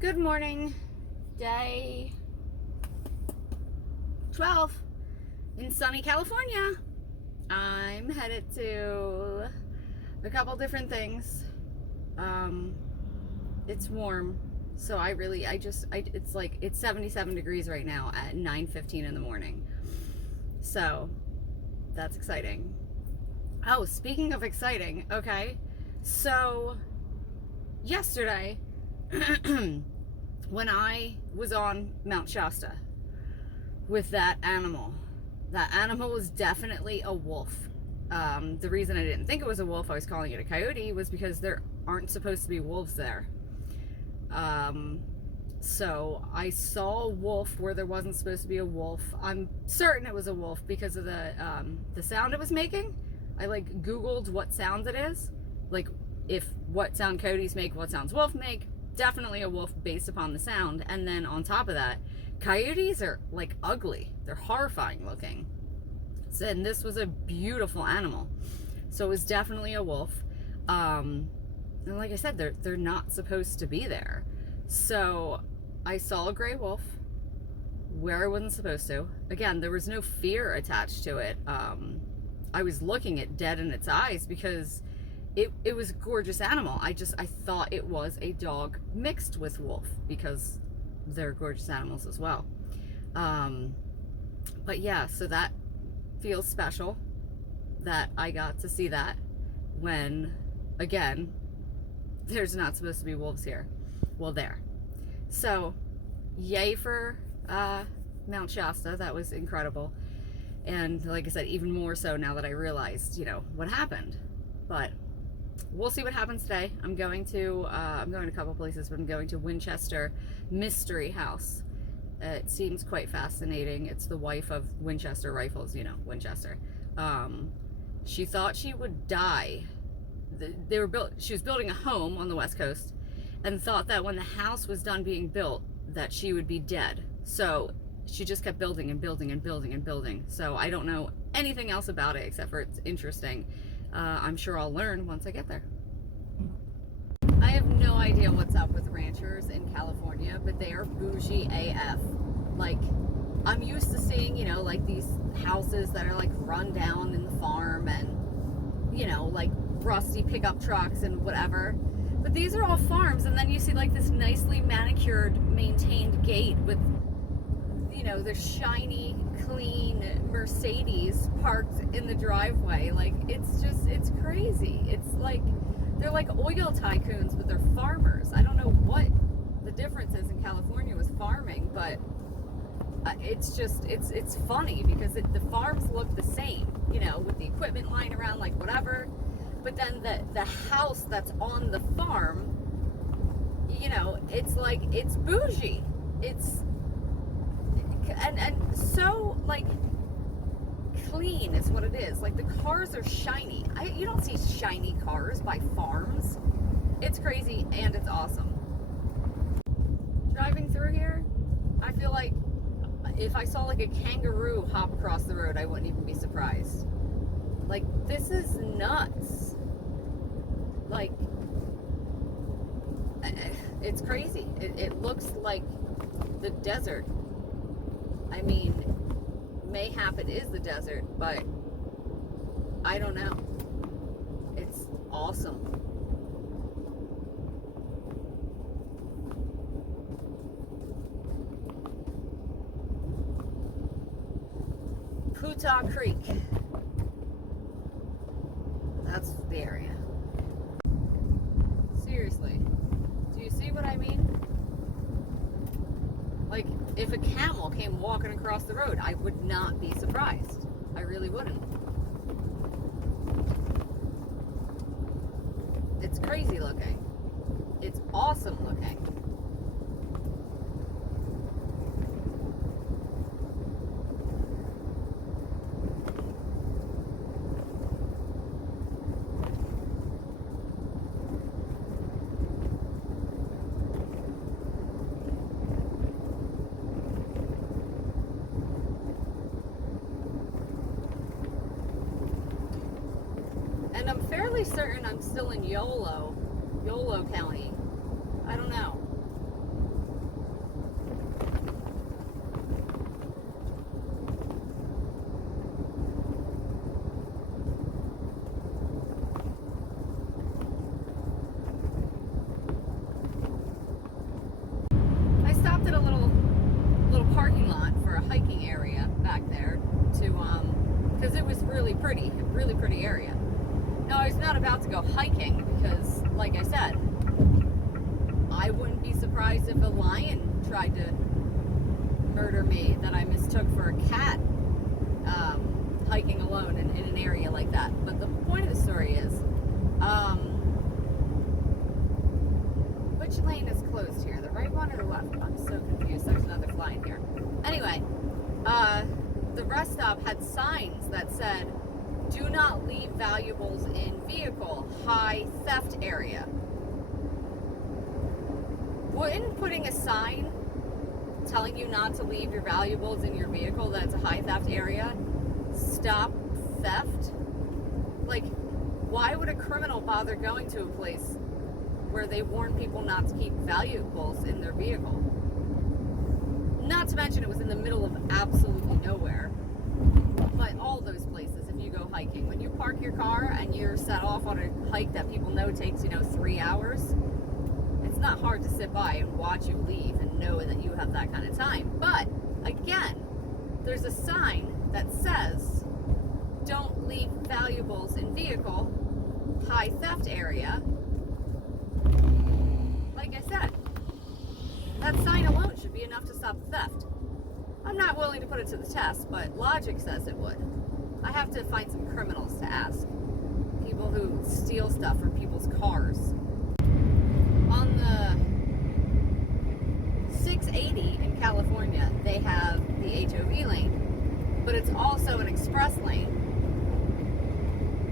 Good morning, day 12 in sunny California. I'm headed to a couple different things. It's warm, so it's 77 degrees right now at 9:15 in the morning. So that's exciting. Oh, speaking of exciting, okay. So yesterday, when I was on Mount Shasta with that animal was definitely a wolf. The reason I didn't think it was a wolf, I was calling it a coyote, was because there aren't supposed to be wolves there. So I saw a wolf where there wasn't supposed to be a wolf. I'm certain it was a wolf because of the sound it was making. I Googled what sound it is, what sound coyotes make, what sounds wolf make. Definitely a wolf based upon the sound. And then on top of that, coyotes are ugly. They're horrifying looking. And this was a beautiful animal, so it was definitely a wolf. And like I said, they're not supposed to be there. So I saw a gray wolf where I wasn't supposed to. Again, there was no fear attached to it. I was looking it dead in its eyes because it was a gorgeous animal. I thought it was a dog mixed with wolf because they're gorgeous animals as well. But yeah, so that feels special that I got to see that when, again, there's not supposed to be wolves here. Well, there. So, yay for Mount Shasta. That was incredible. And like I said, even more so now that I realized, what happened. But we'll see what happens today. I'm going to a couple places, but I'm going to Winchester Mystery House. It seems quite fascinating. It's the wife of Winchester Rifles, Winchester. She thought she would die. She was building a home on the West Coast and thought that when the house was done being built that she would be dead. So she just kept building and building and building and building. So I don't know anything else about it except for it's interesting. I'm sure I'll learn once I get there. I have no idea what's up with ranchers in California, but they are bougie AF. I'm used to seeing, these houses that are run down in the farm and, rusty pickup trucks and whatever. But these are all farms, and then you see this nicely manicured, maintained gate with, the shiny, clean Mercedes parked in the driveway. It's crazy. They're like oil tycoons, but they're farmers. I don't know what the difference is in California with farming, but it's funny because the farms look the same, with the equipment lying around, whatever. But then the house that's on the farm, it's bougie. It's and so clean is what it is. The cars are shiny. You don't see shiny cars by farms. It's crazy and it's awesome. Driving through here, I feel like if I saw a kangaroo hop across the road, I wouldn't even be surprised. This is nuts. It's crazy. It looks like the desert. I mean, mayhap it is the desert, but I don't know. It's awesome. Putah Creek. That's the area. Seriously. Do you see what I mean? If a camel came walking across the road, I would not be surprised. I really wouldn't. It's crazy looking. It's awesome looking. And I'm fairly certain I'm still in YOLO County. I don't know. stopped at a little parking lot for a hiking area back there to because it was really pretty area. Now, I was not about to go hiking because, like I said, I wouldn't be surprised if a lion tried to murder me that I mistook for a cat, hiking alone in an area like that. But the point of the story is, which lane is closed here? The right one or the left? I'm so confused. There's another fly in here. Anyway, the rest stop had signs that said, "Do not leave valuables in vehicle, high theft area." Wouldn't putting a sign telling you not to leave your valuables in your vehicle, that it's a high theft area, stop theft? Like, why would a criminal bother going to a place where they warn people not to keep valuables in their vehicle? Not to mention it was in the middle of absolutely nowhere. But all those places, if you go hiking, when you park your car and you're set off on a hike that people know takes, 3 hours, it's not hard to sit by and watch you leave and know that you have that kind of time. But again, there's a sign that says, "Don't leave valuables in vehicle, high theft area." Like I said, that sign alone should be enough to stop theft. I'm not willing to put it to the test, but logic says it would. I have to find some criminals to ask. People who steal stuff from people's cars. On the 680 in California, they have the HOV lane, but it's also an express lane,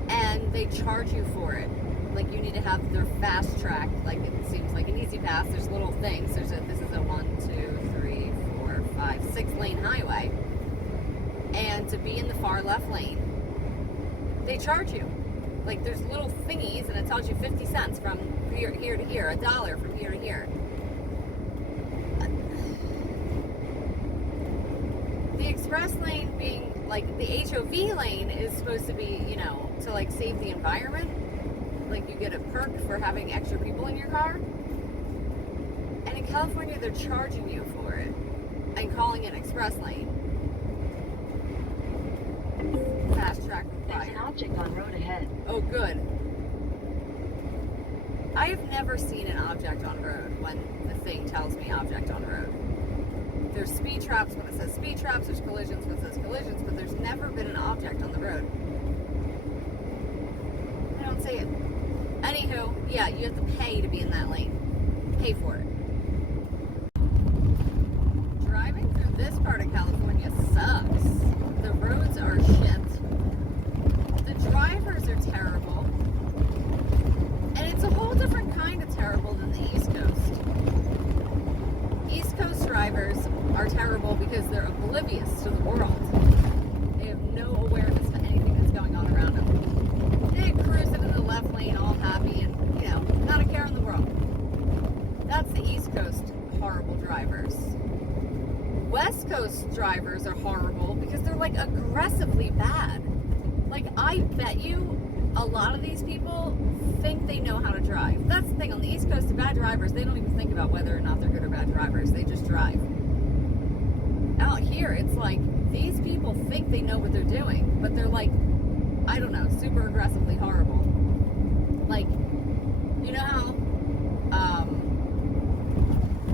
and they charge you for it. Like, you need to have their fast track, like it seems like an easy pass. There's little things. This is a 1, 2, 3, 4, 5, 6 lane highway, and to be in the far left lane, they charge you. Like, there's little thingies, and it tells you 50 cents from here to here, $1 from here to here. The express lane being, like, the HOV lane is supposed to be, to, like, save the environment. Like, you get a perk for having extra people in your car. And in California, they're charging you for it and calling it express lane. Fast track required. There's an object on road ahead. Oh, good. I have never seen an object on road when the thing tells me object on road. There's speed traps when it says speed traps, there's collisions when it says collisions, but there's never been an object on the road. I don't see it. Anywho, yeah, you have to pay to be in that lane. Pay for it. Driving through this part of California sucks. The roads are shit. The drivers are terrible. And it's a whole different kind of terrible than the East Coast. East Coast drivers are terrible because they're oblivious to the world. They have no awareness to anything that's going on around them. They cruise into the left lane all happy and, not a care in the world. That's the East Coast horrible drivers. West Coast drivers are horrible because they're, like, aggressively bad. Like, I bet you a lot of these people think they know how to drive. That's the thing. On the East Coast, the bad drivers, they don't even think about whether or not they're good or bad drivers. They just drive. Out here, it's like, these people think they know what they're doing, but they're, like, I don't know, super aggressively horrible. Like, you know how,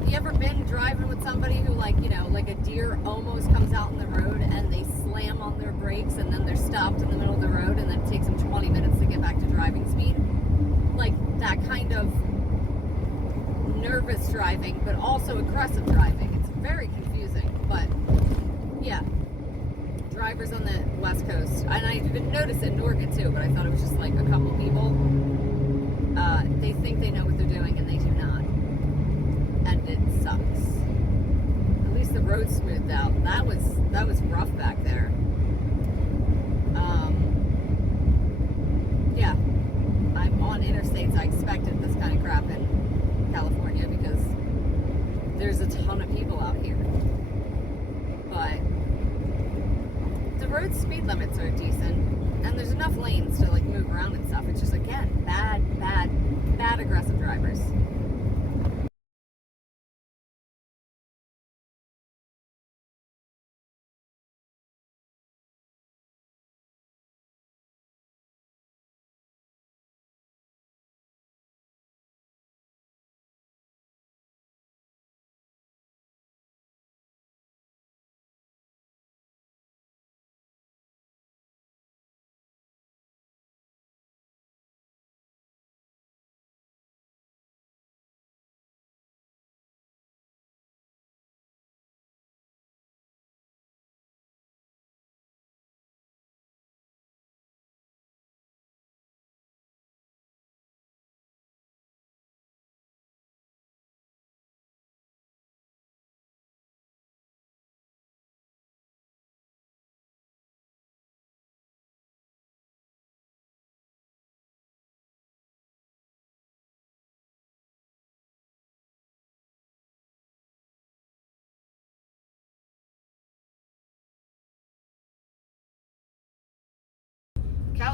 you ever been driving with somebody who, like, like a deer almost comes out in the road and they slam on their brakes and then they're stopped in the middle of the road and then it takes them 20 minutes to get back to driving speed? Like, that kind of nervous driving, but also aggressive driving. It's very confusing, but yeah. Drivers on the West Coast, and I even noticed it in Oregon too, but I thought it was just like a couple people. They think they know what they're doing and they do not. And it sucks. At least the road's smoothed out. That was rough back there. Yeah. I'm on interstates. I expected this kind of crap in California because there's a ton of people out here. But the road speed limits are decent, and there's enough lanes to, like, move around and stuff. It's just, again, bad aggressive drivers.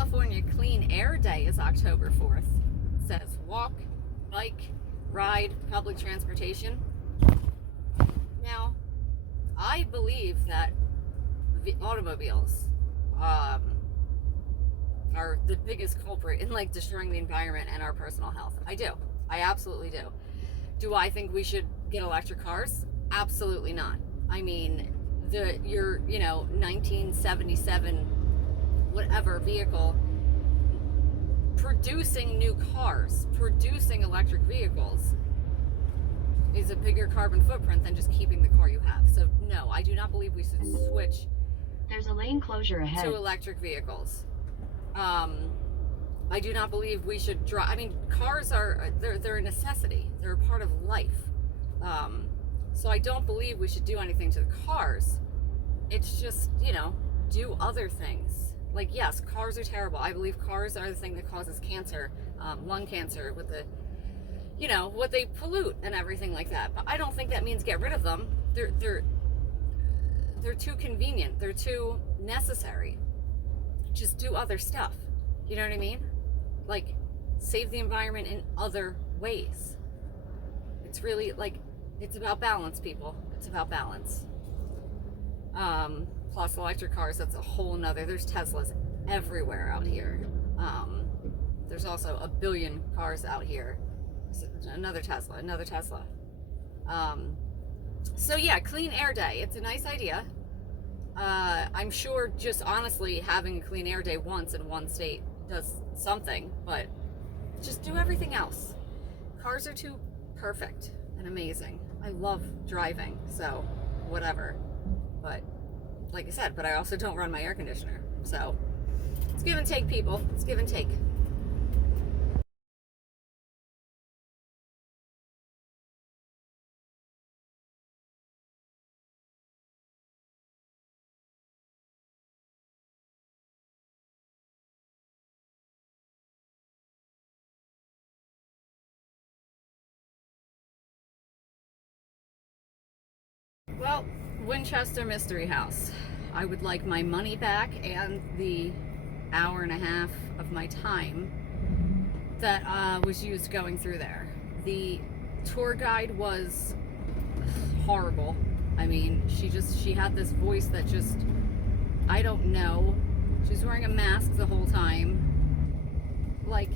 California Clean Air Day is October 4th. It says walk, bike, ride, public transportation. Now, I believe that automobiles are the biggest culprit in like destroying the environment and our personal health. I do. I absolutely do. Do I think we should get electric cars? Absolutely not. I mean, your 1977 whatever vehicle producing new cars, producing electric vehicles is a bigger carbon footprint than just keeping the car you have. So no, I do not believe we should switch. There's a lane closure ahead. To electric vehicles. I do not believe we should drive. I mean, cars they're a necessity. They're a part of life. So I don't believe we should do anything to the cars. It's just, do other things. Like, yes, cars are terrible. I believe cars are the thing that causes cancer, lung cancer, with the, what they pollute and everything like that. But I don't think that means get rid of them. They're too convenient. They're too necessary. Just do other stuff. You know what I mean? Like, save the environment in other ways. It's really, it's about balance, people. It's about balance. Plus electric cars, that's a whole nother, there's Teslas everywhere out here. There's also a billion cars out here. Another Tesla. So yeah, Clean Air Day. It's a nice idea. I'm sure just honestly having a Clean Air Day once in one state does something, but just do everything else. Cars are too perfect and amazing. I love driving, so whatever. But like I said, I also don't run my air conditioner. So it's give and take, people. It's give and take. Well, Winchester Mystery House. I would like my money back and the hour and a half of my time that was used going through there. The tour guide was horrible. I mean, she had this voice that just, I don't know. She was wearing a mask the whole time. Like,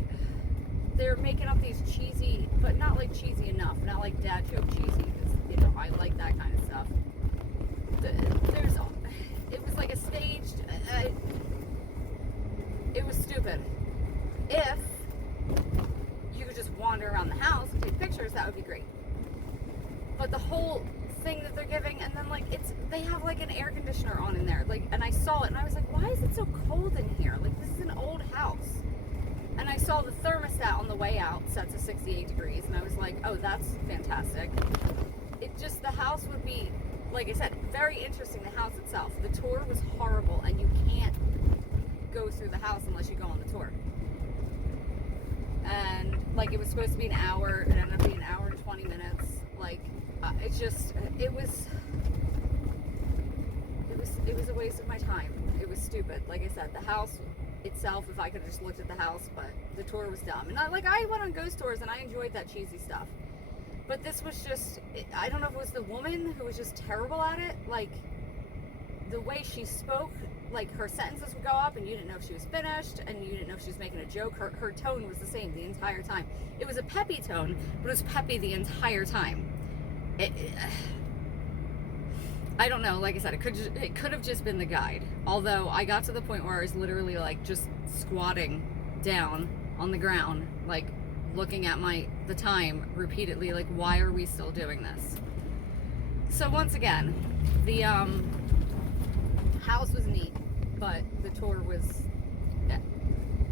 they're making up these cheesy, but not like cheesy enough, not like dad joke cheesy, because, I like that kind of stuff. It was like a staged, it was stupid. If you could just wander around the house and take pictures, that would be great. But the whole thing that they're giving, and then they have like an air conditioner on in there, and I saw it and I was like, why is it so cold in here? Like, this is an old house. And I saw the thermostat on the way out set to 68 degrees, and I was like, oh, that's fantastic. The house would be, like I said, very interesting, the house itself. The tour was horrible, and you can't go through the house unless you go on the tour. And, it was supposed to be an hour, it ended up being an hour and 20 minutes. It was a waste of my time. It was stupid. Like I said, the house itself, if I could have just looked at the house, but the tour was dumb. And I went on ghost tours and I enjoyed that cheesy stuff. But this was just, I don't know if it was the woman who was just terrible at it. The way she spoke, her sentences would go up and you didn't know if she was finished and you didn't know if she was making a joke. Her tone was the same the entire time. It was a peppy tone, but it was peppy the entire time. I don't know, like I said, it could have just been the guide. Although I got to the point where I was literally just squatting down on the ground, looking at the time repeatedly, why are we still doing this? So once again, the house was neat, but the tour was,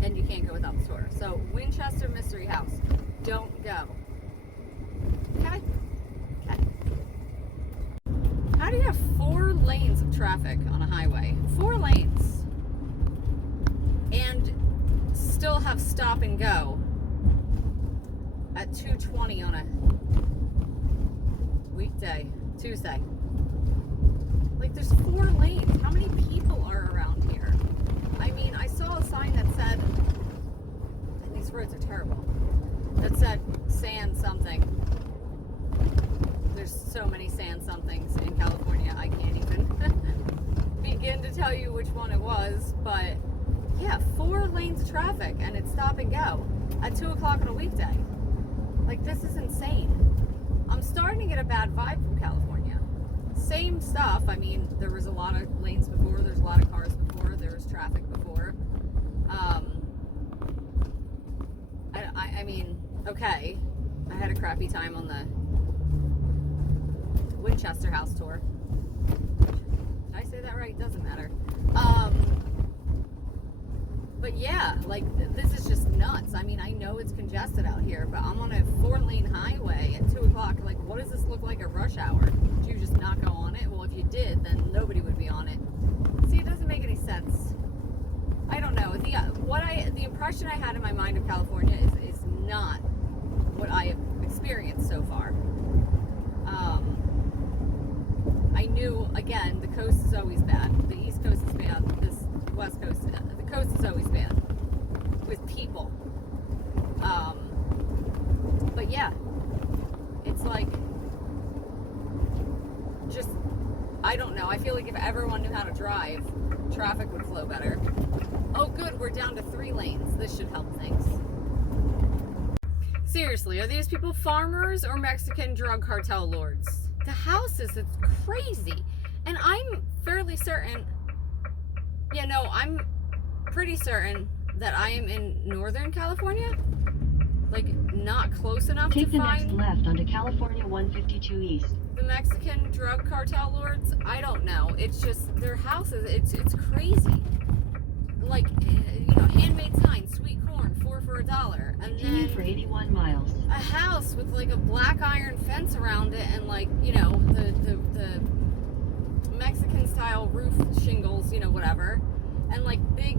and you can't go without the tour. So Winchester Mystery House, don't go. Okay? How do you have 4 lanes of traffic on a highway? 4 lanes. And still have stop and go at 2:20 on a weekday, Tuesday. There's 4 lanes. How many people are around here? I I mean, I saw a sign that said, and these roads are terrible, that said sand something. There's so many sand somethings in California, I can't even begin to tell you which one it was, but yeah, 4 lanes of traffic and it's stop and go at 2 o'clock on a weekday. Like, this is insane. I'm starting to get a bad vibe from California. Same stuff. I mean, there was a lot of lanes before, there's a lot of cars before, there was traffic before. I mean, okay, I had a crappy time on the Winchester House tour. Did I say that right? Doesn't matter. But yeah, like, this is just nuts. I mean, I know it's congested out here, but I'm on a 4-lane highway at 2 o'clock. Like, what does this look like at rush hour? Did you just not go on it? Well, if you did, then nobody would be on it. See, it doesn't make any sense. I don't know. The impression I had in my mind of California is not what I have experienced so far. I knew, again, the coast is always bad. The East Coast is bad. This West Coast, the coast is always bad with people. But yeah, it's like, just, I don't know. I feel like if everyone knew how to drive, traffic would flow better. Oh, good, we're down to 3 lanes. This should help things. Seriously, are these people farmers or Mexican drug cartel lords? The houses, it's crazy. And I'm fairly certain, I'm pretty certain that I am in Northern California. Like, not close enough Take to the find next left onto California 152 East. the Mexican drug cartel lords. I don't know. It's just their houses. It's crazy. Like, handmade signs, sweet corn, 4 for $1, and Continue then for 81 miles. a house with like a black iron fence around it, and like the Mexican style roof shingles, whatever, and like big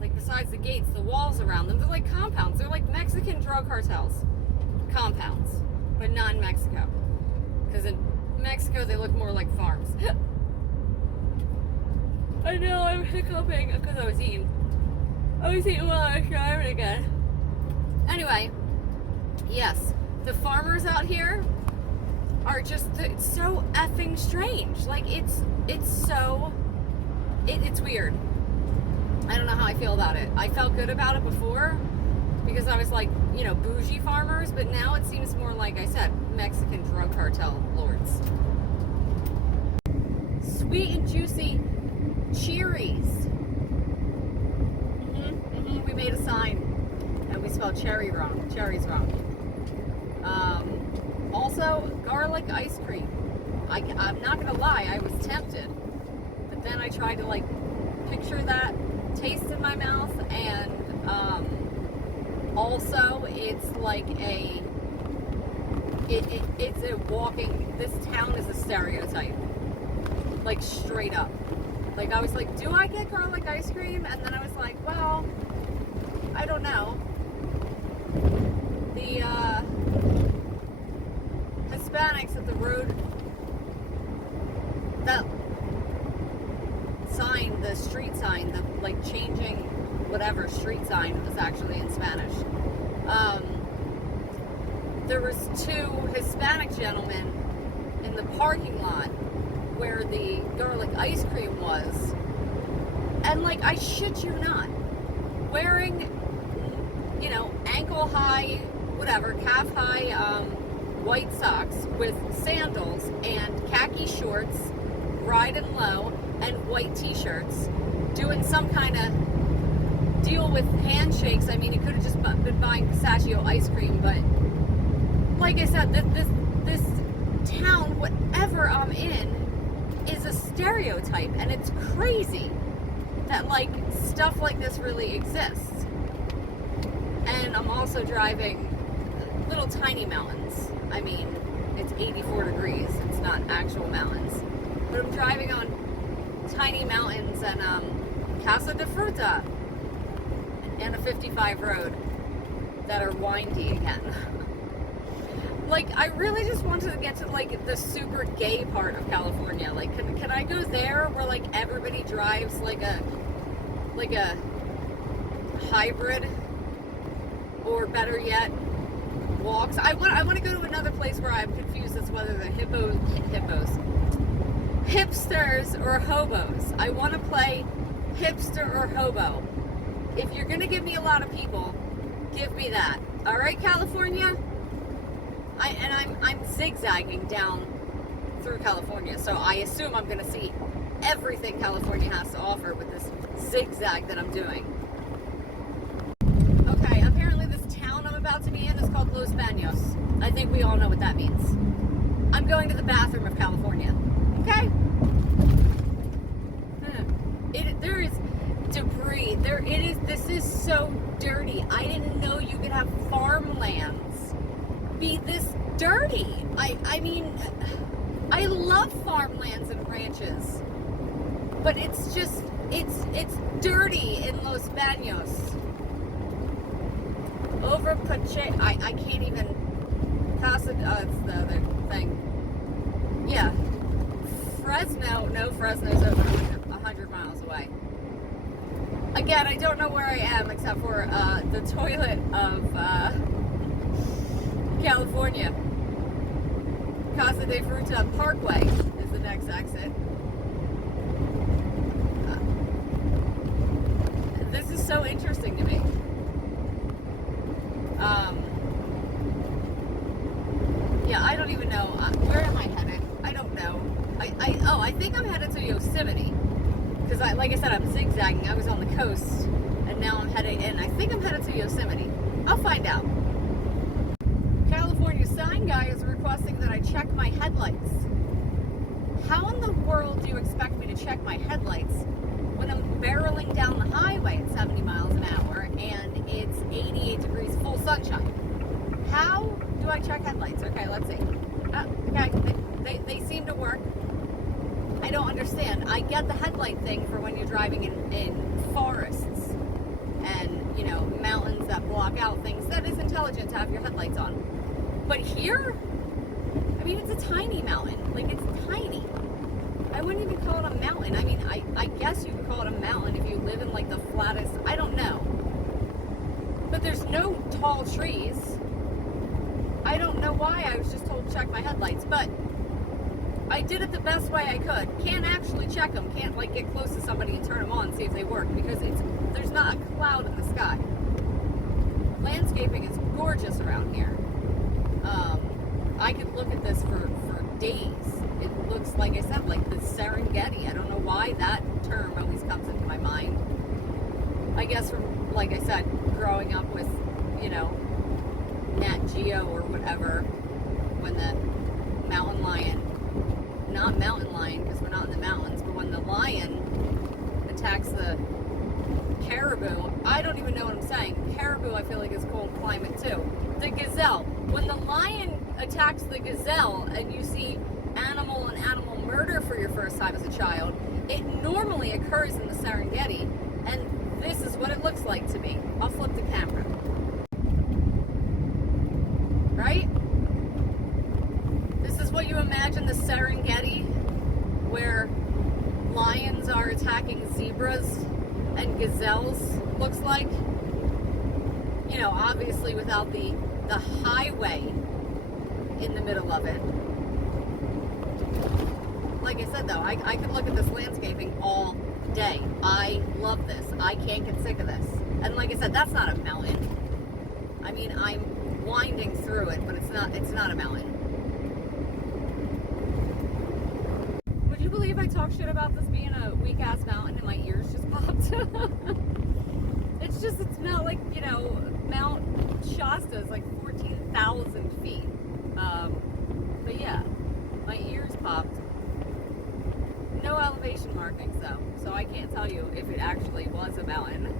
like besides the gates, the walls around them, they're like compounds. They're like Mexican drug cartels compounds, but not in Mexico, because in Mexico they look more like farms. I know, I'm hiccuping because I was eating while I was driving again. Anyway, yes, the farmers out here are just, it's so effing strange. Like, it's weird. I don't know how I feel about it. I felt good about it before because I was like, bougie farmers, but now it seems more like I said, Mexican drug cartel lords. Sweet and juicy cherries. We made a sign and we spelled cherries wrong. Also, garlic ice cream. I'm not gonna lie, I was tempted, but then I tried to like picture that taste in my mouth, and also it's like it's a walking. This town is a stereotype, like straight up. Like, I was like, do I get garlic ice cream? And then I was like, well, I don't know. The Hispanics at the road, that sign, the street sign, the like changing whatever street sign was actually in Spanish. There was 2 Hispanic gentlemen in the parking lot where the garlic ice cream was, and like, I shit you not, wearing ankle high, whatever, calf high white socks with sandals and khaki shorts, riding low, and white t-shirts, doing some kind of deal with handshakes. I mean, he could have just been buying pistachio ice cream, but like I said, this town, whatever I'm in, is a stereotype, and it's crazy that like stuff like this really exists. And I'm also driving little tiny mountains. I mean, it's 84 degrees. It's not actual mountains, but I'm driving on tiny mountains and Casa de Fruta and a 55 road that are windy again. like, I really just want to get to, like, the super gay part of California. Like, can I go there where, like, everybody drives, like a hybrid, or better yet, walks? I want to go to another place where I'm confused as to whether they're hipsters or hobos. I want to play hipster or hobo. If you're gonna give me a lot of people, give me that. All right, California. I'm zigzagging down through California, so I assume I'm gonna see everything California has to offer with this zigzag that I'm doing. Okay, apparently this town I'm about to be in is called Los Baños. I think we all know what that means. I'm going to the bathroom of California. Okay? There is debris. This is so dirty. I didn't know you could have farmlands be this dirty. I mean, I love farmlands and ranches, but it's just, it's dirty in Los Baños. Over Pache, I can't even pass it. It's the other thing. Yeah, Fresno's over 100 miles away. Again, I don't know where I am except for the toilet of California. Casa de Fruta Parkway is the next exit. This is so interesting to me. Yeah, I don't even know. Where am I headed? I don't know. I think I'm headed to Yosemite. Because, like I said, I'm zigzagging. I was on the coast, and now I'm heading in. I think I'm headed to Yosemite. I'll find out. California sign guy is requesting that I check my headlights. How in the world do you expect me to check my headlights when I'm barreling down the highway at 70 miles an hour and it's 88 degrees full sunshine? How do I check headlights? Okay, let's see. Okay, they seem to work. I don't understand. I get the headlight thing for when you're driving in forests and, you know, mountains that block out things. That is intelligent to have your headlights on. But here, I mean, it's a tiny mountain. Like, it's tiny. I wouldn't even call it a mountain. I mean, I guess you could call it a mountain if you live in, like, the flattest, I don't know. But there's no tall trees. I don't know why I was just told to check my headlights, but I did it the best way I could. Can't actually check them. Can't, like, get close to somebody and turn them on and see if they work, because there's not a cloud in the sky. Landscaping is gorgeous around here. I could look at this for days. It looks, like I said, like the Serengeti. I don't know why that term always comes into my mind. I guess from, like I said, growing up with, you know, Nat Geo or whatever, when the mountain lion, not mountain lion because we're not in the mountains, but when the lion attacks the caribou, I don't even know what I'm saying. Caribou, I feel like, is cold climate too. The gazelle. When the lion attacks the gazelle and you see animal and animal murder for your first time as a child, it normally occurs in the Serengeti, and this is what it looks like to me. I'll flip the camera. Right? This is what you imagine the Serengeti, where lions are attacking zebras and gazelles, looks like. You know, obviously without the highway in the middle of it. Like I said, though, I could look at this landscaping all day. I love this. I can't get sick of this. And like I said, that's not a mountain. I mean, I'm winding through it, but it's not a mountain. Would you believe I talk shit about this being a weak-ass mountain and my ears just popped? It's not like, you know, Mount Shasta is like 14,000 feet. But yeah, my ears popped. No elevation markings though, so I can't tell you if it actually was a mountain.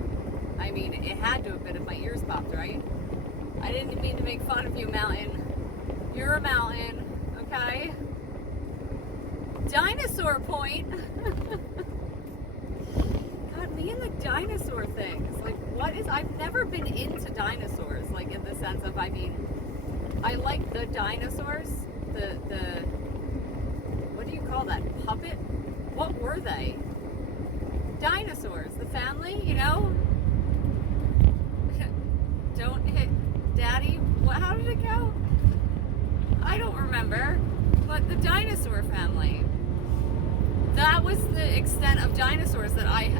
I mean, it had to have been if my ears popped, right? I didn't mean to make fun of you, mountain. You're a mountain, okay? Dinosaur point. God, me and the dinosaur things. Like, what is... I've never been into dinosaurs, like, in the sense of, I mean, I like the dinosaurs. The what do you call that? Puppet? What were they? Dinosaurs. The family, you know? Don't hit daddy. What? How did it go? I don't remember. But the dinosaur family. That was the extent of dinosaurs that I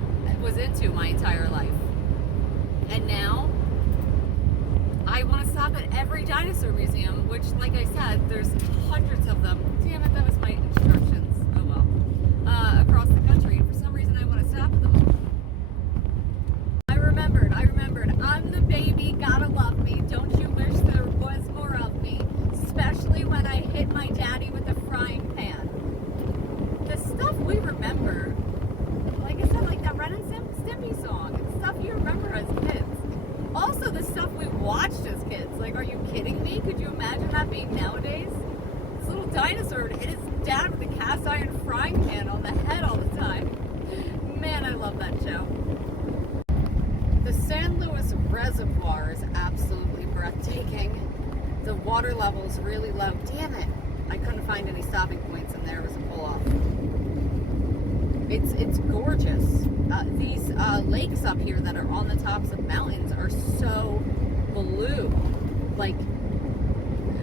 was into my entire life. And now I want to stop at every dinosaur museum, which, like I said, there's hundreds of them. Damn it, that was my instructions. Oh well. Across the country. And for some reason, I want to stop at them. I remembered. I'm the baby, gotta love me. Don't you wish there was more of me? Especially when I hit my daddy with a frying pan. The stuff we remember, like I said, like that Ren and Stimpy song. It's stuff you remember as kids. Also, the stuff we watched as kids. Like, are you kidding me? Could you imagine that being nowadays? This little dinosaur would hit his dad with a cast iron frying pan on the head all the time. Man, I love that show. The San Luis Reservoir is absolutely breathtaking. The water level is really low. Damn it! I couldn't find any stopping points, and there was a pull-off. It's gorgeous. These lakes up here that are on the tops of mountains are so blue. Like,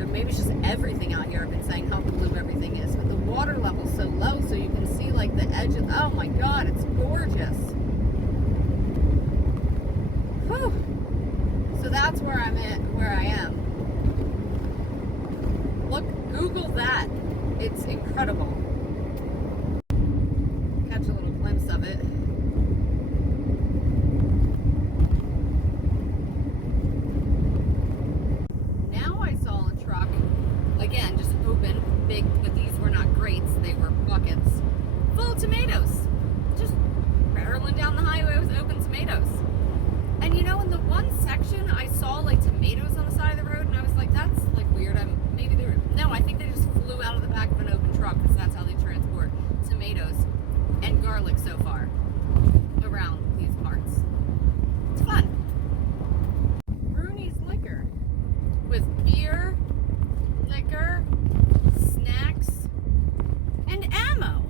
maybe it's just everything out here. I've been saying how blue everything is, but the water level's so low, so you can see like the edges. Oh my God, it's gorgeous. Whew. So that's where I'm at, where I am. Look, Google that. It's incredible. Catch a little glimpse of it. Now I saw a truck, again, just open, big, but these were not grates, they were buckets, full of tomatoes. Just barreling down the highway with open tomatoes. And you know, in the one section, I saw like tomatoes on the side of the road, and I was like, that's like weird. Maybe they were, no, I think they just flew out of the back of an open truck, because that's how they transport tomatoes and garlic so far around these parts. It's fun. Rooney's Liquor with beer, liquor, snacks, and ammo.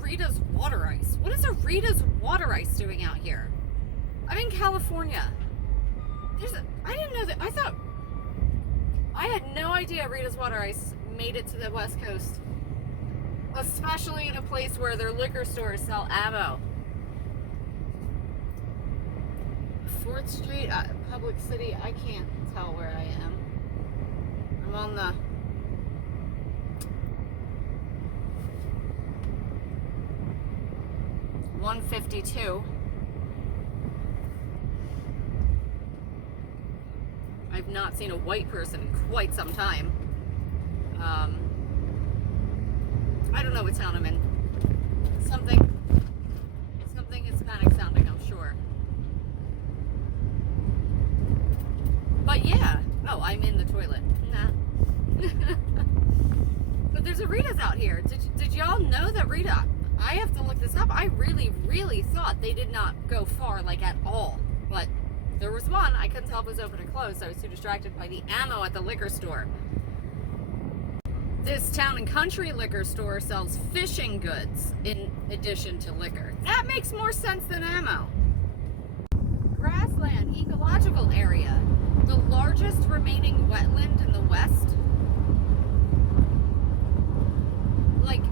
Rita's water ice. What is a Rita's water ice doing out here? I'm in California. I didn't know that. I had no idea Rita's water ice made it to the West Coast. Especially in a place where their liquor stores sell ammo. 4th Street, Public City, I can't tell where I am. I'm on the 152. I've not seen a white person in quite some time. I don't know what town I'm in. Something Hispanic sounding, I'm sure. But yeah. Oh, I'm in the toilet. Nah. But there's a Rita's out here. Did y'all know that Rita... I have to look this up. I really, really thought they did not go far, like at all. But there was one. I couldn't tell if it was open or closed. I was too distracted by the ammo at the liquor store. This Town and Country liquor store sells fishing goods in addition to liquor. That makes more sense than ammo. Grassland Ecological Area. The largest remaining wetland in the West. Like...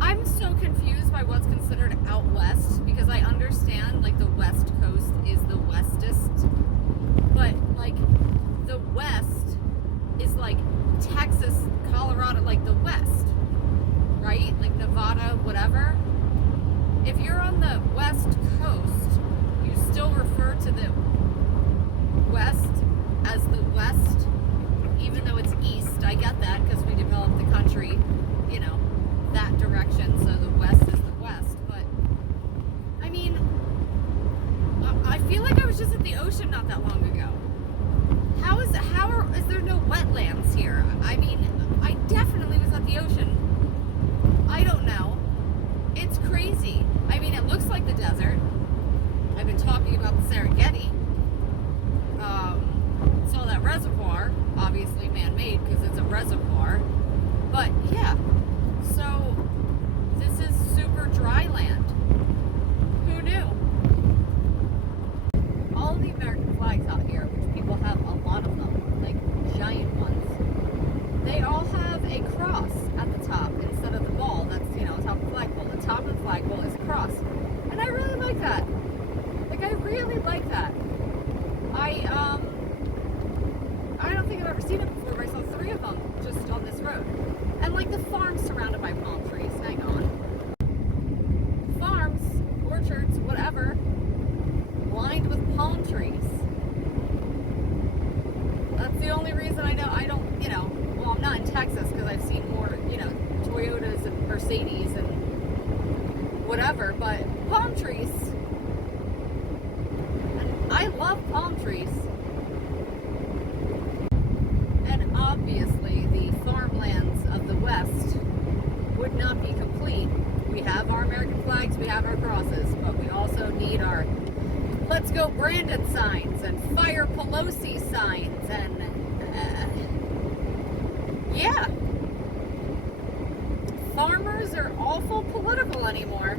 I'm so confused by what's considered out west, because I understand like the West Coast is the westest, but like the West is like Texas, Colorado, like the West, right? Like Nevada, whatever. If you're on the West Coast, you still refer to the West as the West, even though it's East. I get that because we developed the country, you know, that direction, so the West is the West. But I mean, I feel like I was just at the ocean not that long ago. Is there no wetlands here? I mean, I definitely was at the ocean. I don't know. It's crazy. I mean, it looks like the desert. I've been talking about the Serengeti. Saw that reservoir, obviously man-made because it's a reservoir. But yeah, so this is super dry land. Who knew? All the American flags out here, which people have a lot of them, like giant ones, they all have a cross at the top instead of the ball that's, top of the flagpole. The top of the flagpole is a cross. And I really like that. Like, I really like that. I don't think I've ever seen it before, but I saw 3 of them just on this road. And like the farms surrounded by palm trees, hang on. Farms, orchards, whatever, lined with palm trees. That's the only reason I don't, well, I'm not in Texas because I've seen more, Toyotas and Mercedes and whatever, but palm trees. And I love palm trees. And obviously the farmlands of the West would not be complete. We have our American flags, we have our crosses, but we also need our Let's Go Brandon signs and Fire Pelosi signs and yeah. Farmers are awful political anymore.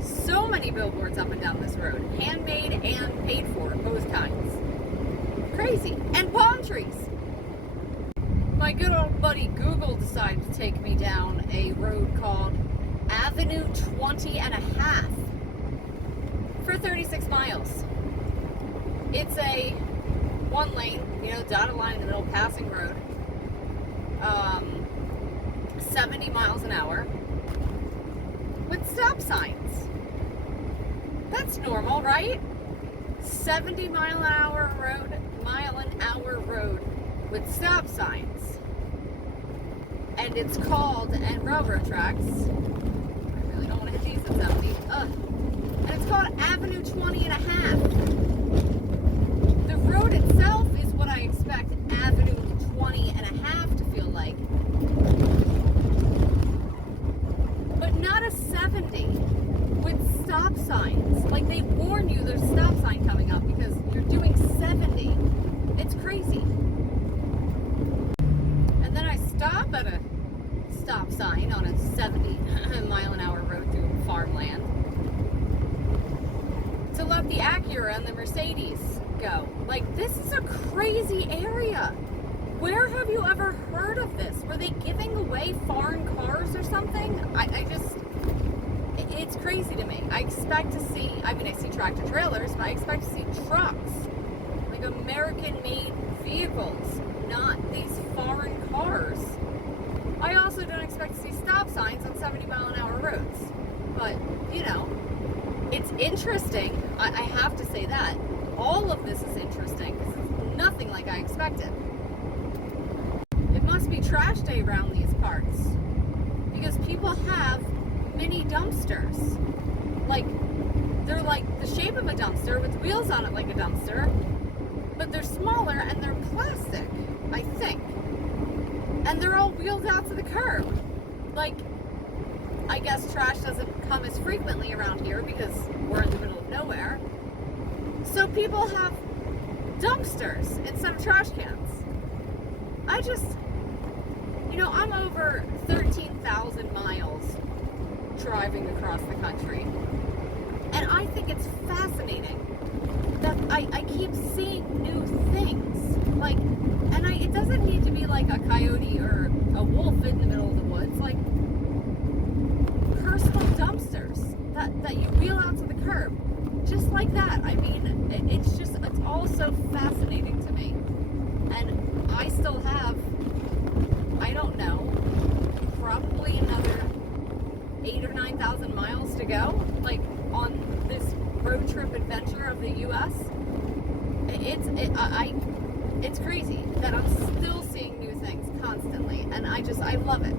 So many billboards up and down this road. Handmade and paid for, both kinds. Crazy. And palm trees. My good old buddy Google decided to take me down a road called Avenue 20 and a half for 36 miles. It's a 1 lane, dotted line in the middle, passing road. 70 miles an hour with stop signs. That's normal, right? 70 mile an hour road with stop signs. And it's called, and railroad tracks. I really don't want to hit these at 70. Ugh. And it's called Avenue 20 and a half. The road itself is what I expect Avenue 20 and a half to feel like. But not a 70 with stop signs. Like, they warn you there's a stop sign coming up because you're doing 70. It's crazy. And then I stop at a stop sign on a 70 mile an hour road through farmland to let the Acura and the Mercedes go. Like, this is a crazy area. Where have you ever heard of this? Were they giving away foreign cars or something? It's crazy to me. I expect to see, I see tractor trailers, but I expect to see trucks. Like American-made vehicles, not these foreign cars. I also don't expect to see stop signs on 70 mile an hour roads. But, it's interesting. I have to say that. All of this is interesting because it's nothing like I expected. It must be trash day around these parts because people have mini dumpsters. Like, they're like the shape of a dumpster with wheels on it like a dumpster, but they're smaller and they're plastic, I think. And they're all wheeled out to the curb. Like, I guess trash doesn't come as frequently around here because we're in the middle of nowhere. So people have dumpsters instead of trash cans. I just, I'm over 13,000 miles driving across the country. And I think it's fascinating that I keep seeing new things. Like, and it doesn't need to be like a coyote or a wolf in the middle of the woods. Like, personal dumpsters that you wheel out to the curb. Just like that. It's all so fascinating to me. And I still have, I don't know, probably another 8,000 or 9,000 miles to go, like, on this road trip adventure of the U.S. It's crazy that I'm still seeing new things constantly, and I love it.